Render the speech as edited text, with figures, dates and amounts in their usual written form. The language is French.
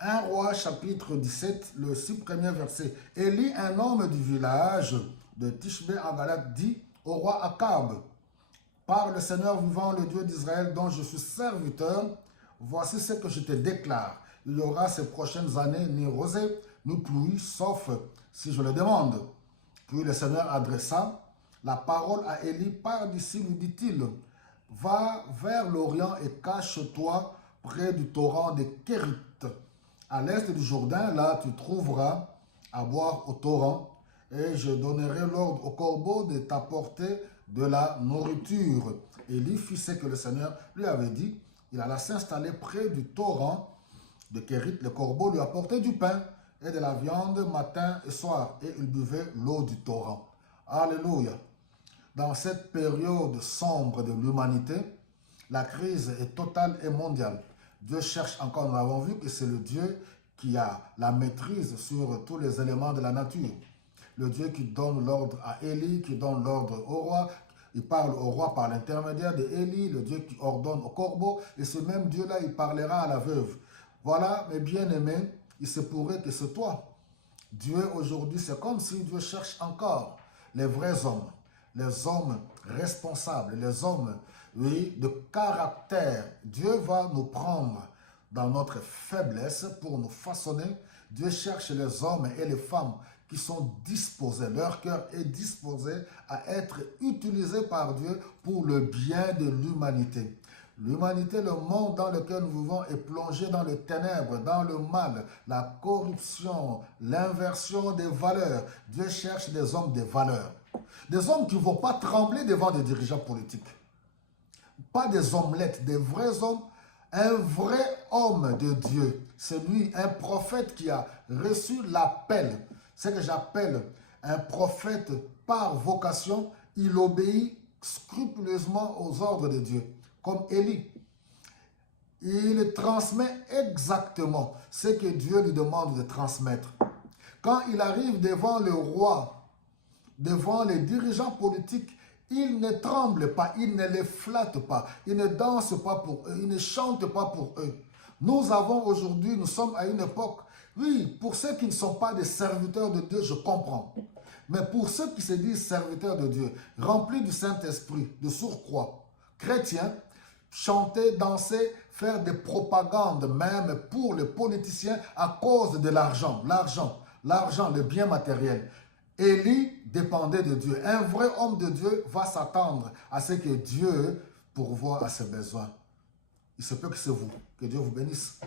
1 Roi chapitre 17, le 6 premier verset. Élie, un homme du village de Tishbé en Galate, dit au roi Akab, par le Seigneur vivant, le Dieu d'Israël, dont je suis serviteur, voici ce que je te déclare. Il y aura ces prochaines années ni rosée, ni pluie, sauf si je le demande. Puis le Seigneur adressa la parole à Élie, pars d'ici, lui dit-il, va vers l'Orient et cache-toi près du torrent de Kérit. À l'est du Jourdain, là tu trouveras à boire au torrent, et je donnerai l'ordre au corbeau de t'apporter de la nourriture. Élie fit ce que le Seigneur lui avait dit. Il alla s'installer près du torrent de Kérit. Le corbeau lui apportait du pain et de la viande matin et soir, et il buvait l'eau du torrent. Alléluia. Dans cette période sombre de l'humanité, la crise est totale et mondiale. Dieu cherche encore, nous avons vu que c'est le Dieu qui a la maîtrise sur tous les éléments de la nature. Le Dieu qui donne l'ordre à Élie, qui donne l'ordre au roi. Il parle au roi par l'intermédiaire d'Élie, le Dieu qui ordonne au corbeau. Et ce même Dieu-là, il parlera à la veuve. Voilà, mes bien-aimés, il se pourrait que c'est toi. Dieu aujourd'hui, c'est comme si Dieu cherche encore les vrais hommes, les hommes responsables, les hommes, oui, de caractère. Dieu va nous prendre dans notre faiblesse pour nous façonner. Dieu cherche les hommes et les femmes qui sont disposés, leur cœur est disposé à être utilisé par Dieu pour le bien de l'humanité. L'humanité, le monde dans lequel nous vivons est plongé dans les ténèbres, dans le mal, la corruption, l'inversion des valeurs. Dieu cherche des hommes de valeur. Des hommes qui ne vont pas trembler devant des dirigeants politiques. Pas des omelettes, des vrais hommes. Un vrai homme de Dieu, c'est lui, un prophète qui a reçu l'appel. C'est ce que j'appelle un prophète par vocation. Il obéit scrupuleusement aux ordres de Dieu, comme Élie. Il transmet exactement ce que Dieu lui demande de transmettre. Quand il arrive devant le roi, devant les dirigeants politiques, il ne tremble pas, il ne les flatte pas, il ne danse pas pour eux, il ne chante pas pour eux. Nous avons aujourd'hui, nous sommes à une époque, oui, pour ceux qui ne sont pas des serviteurs de Dieu, je comprends. Mais pour ceux qui se disent serviteurs de Dieu, remplis du Saint-Esprit, de surcroît, chrétiens, chanter, danser, faire des propagandes même pour les politiciens à cause de l'argent, le bien matériel. Élie dépendait de Dieu. Un vrai homme de Dieu va s'attendre à ce que Dieu pourvoie à ses besoins. Il se peut que c'est vous. Que Dieu vous bénisse.